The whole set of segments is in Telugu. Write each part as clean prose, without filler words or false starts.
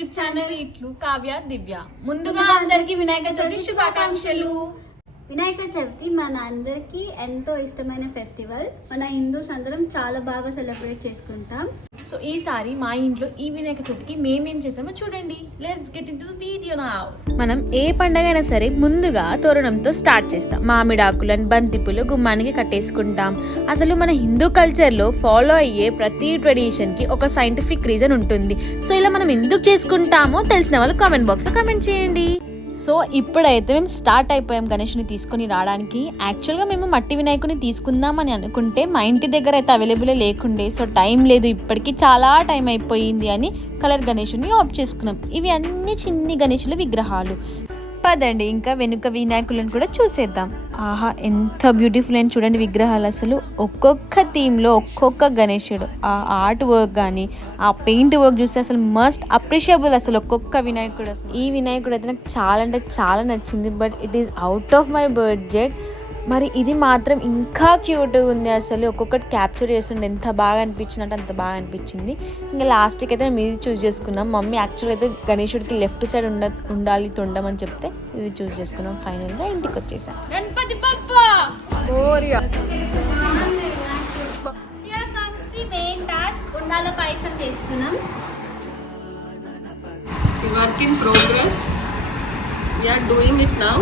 యూట్యూబ్ ఛానల్ ఇట్లు కావ్య దివ్య. ముందుగా అందరికి వినాయక చవితి శుభాకాంక్షలు. వినాయక చవితి మన అందరికీ ఎంతో ఇష్టమైన ఫెస్టివల్. మన హిందూస్ అందరం చాలా బాగా సెలబ్రేట్ చేసుకుంటాం. సో ఈసారి మా ఇంట్లో ఈ వినాయక చవితికి మేమేం చేసామో చూడండి. Let's get into the video now. మనం ఏ పండగ అయినా సరే ముందుగా తోరణంతో స్టార్ట్ చేస్తాం. మామిడాకులను బంతిపూలు గుమ్మానికి కట్టేసుకుంటాం. అసలు మన హిందూ కల్చర్లో ఫాలో అయ్యే ప్రతి ట్రెడిషన్కి ఒక సైంటిఫిక్ రీజన్ ఉంటుంది. సో ఇలా మనం ఎందుకు చేసుకుంటామో తెలిసిన వాళ్ళు కామెంట్ బాక్స్లో కామెంట్ చేయండి. సో ఇప్పుడైతే మేము స్టార్ట్ అయిపోయాం గణేష్ని తీసుకొని రావడానికి. యాక్చువల్గా మేము మట్టి వినాయకుని తీసుకుందామని అనుకుంటే మా ఇంటి దగ్గర అయితే అవైలబుల్ లేకుండే. సో టైం లేదు, ఇప్పటికీ చాలా టైం అయిపోయింది అని కలర్ గణేషుని ఆఫ్ చేసుకున్నాం. ఇవి అన్ని చిన్ని గణేషుల విగ్రహాలు. పదండి ఇంకా వెనుక వినాయకులను కూడా చూసేద్దాం. ఆహా ఎంత బ్యూటిఫుల్ అని చూడండి విగ్రహాలు. అసలు ఒక్కొక్క థీమ్లో ఒక్కొక్క గణేశుడు, ఆ ఆర్ట్ వర్క్ కానీ ఆ పెయింట్ వర్క్ చూస్తే అసలు మస్ట్ అప్రిషియబుల్. అసలు ఒక్కొక్క వినాయకుడు, ఈ వినాయకుడు అయితే నాకు చాలా అంటే చాలా నచ్చింది. But it is out of my budget. మరి ఇది మాత్రం ఇంకా క్యూట్గా ఉంది. అసలు ఒక్కొక్కటి క్యాప్చర్ చేస్తుండే ఎంత బాగా అనిపించింది అంటే అంత బాగా అనిపించింది. ఇంకా లాస్ట్కి అయితే మేము ఇది చూస్ చేసుకున్నాం. మమ్మీ యాక్చువల్ అయితే గణేశుడికి లెఫ్ట్ సైడ్ ఉండాలి తొండమని చెప్తే ఇది చూస్ చేసుకున్నాం. ఫైనల్గా ఇంటికి వచ్చేసాం. గణపతి బప్పా మెయిన్ టాస్క్ ఉండాల పాయసం చేస్తున్నాం. Work in progress. We are doing it now.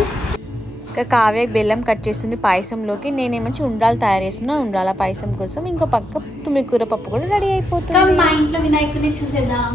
ఇంకా కావ్య బెల్లం కట్ చేస్తుంది పాయసంలోకి. నేనేమంచి ఉండాలు తయారు చేస్తున్నా ఉండాల పాయసం కోసం. ఇంకో పక్క తుమ్మికూర పప్పు కూడా రెడీ అయిపోతుంది. మా ఇంట్లో వినాయకుడిని చూసేద్దాం.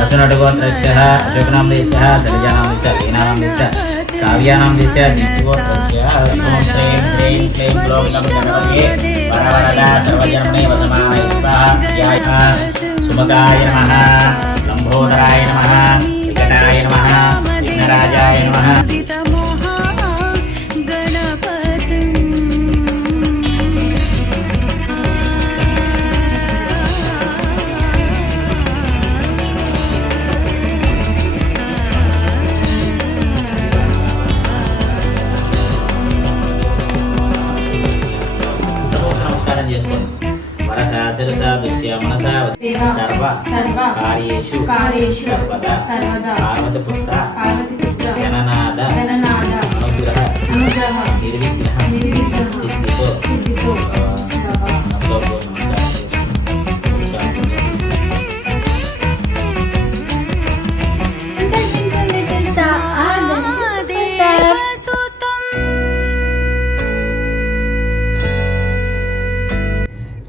वसुनटगोत्रस्य अशोकनाम देशः सरिजानाम देशः वीणानाम देशः काव्यानाम देशः दिग्गोत्रस्य ओम श्रीं ह्रीं क्लीं ग्लौं गणपतये वरवरदा सर्वजन्मे वसमाय स्वाहा याय सुमकाय नमः लंबोदराय नमः विकटाय नमः विघ्नराजाय नमः. सर्व कार्येषु सर्वदा पार्वतीपुत्र गणनाद अनुग्रह निर्विघ्नः सिद्धितो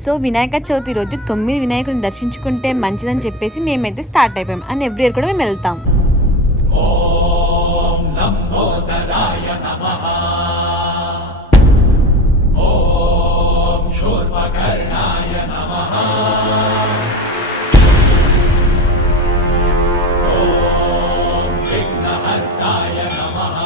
సో వినాయక చవితి రోజు 9 వినాయకులను దర్శించుకుంటే మంచిదని చెప్పేసి మేమైతే స్టార్ట్ అయిపోయాం. అండ్ ఎవ్రీ ఇయర్ కూడా మేము వెళ్తాం. ఓం లంబోదరాయ నమః ఓం శూర్పకర్ణాయ నమః ఓం విఘ్నహర్తాయ నమః.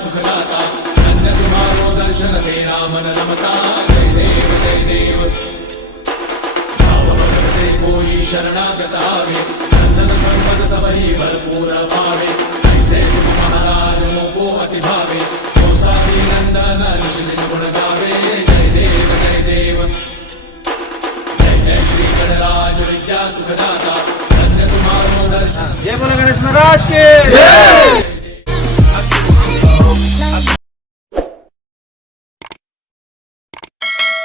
सुखदाता धन्य तुम्हारो दर्शन तेरा मन रमता शरणागतावे सन्नत संपद सबही भरपूर पावे ऐसे गुरु महाराज मोको अति भावे कोसारी नंदन निशिदिन गुण गावे जय देव जय जय श्री गणराज विद्या सुखदाता धन्य तुम्हारो दर्शन जय बोलो गणेश महाराज के